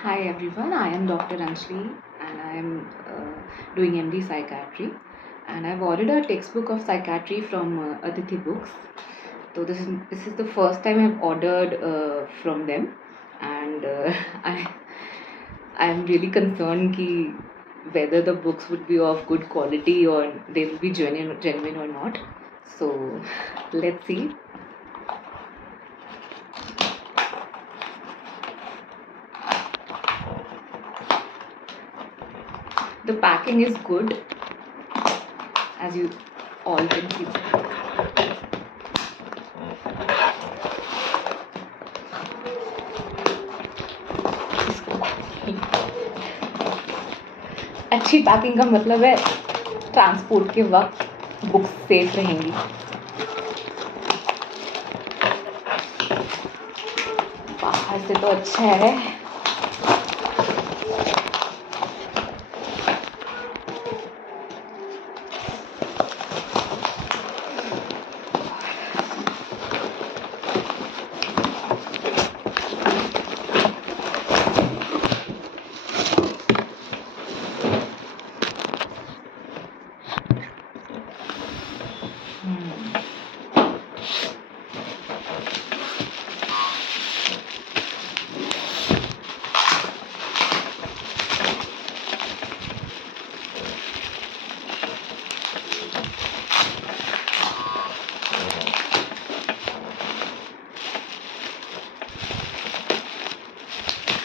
Hi everyone, I am Dr. Anjali and I am doing MD Psychiatry, and I've ordered a textbook of psychiatry from Aditi Books. So this is the first time I've ordered from them, and I I'm really concerned ki whether the books would be of good quality or they will be genuine or not. So let's see. The packing is good, as you all can see. अच्छी packing का मतलब है transport के वक्त books safe रहेंगी। बाहर से तो अच्छा है।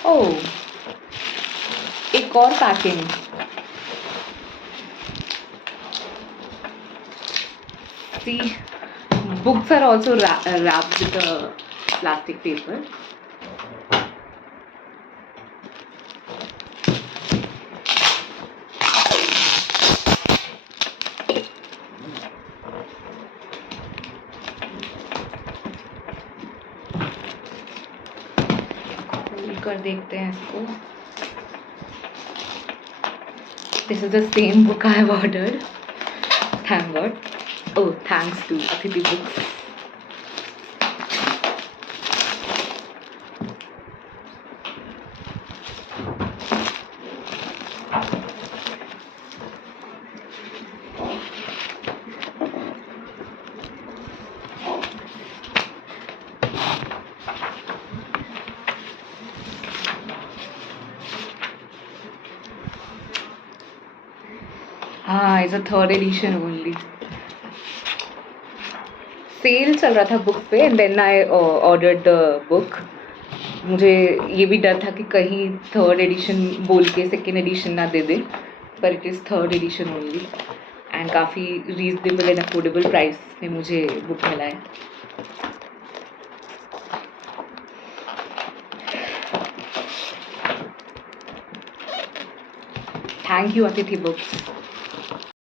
ओह, एक और packing. See, books are also wrapped with a plastic paper. खोल कर देखते हैं इसको। This is the same book I have ordered. Thank God. Oh, thanks to Aditi Books. हाँ, it's a third edition only. Sale चल रहा था book पे and then I ordered the book. मुझे ये भी डर था कि कहीं थर्ड एडिशन बोल के सेकेंड एडिशन ना दे दे, पर it is third edition only and काफ़ी रीजनेबल एंड अफोर्डेबल प्राइस में मुझे बुक मिला है। थैंक यू अतिथि बुक्स।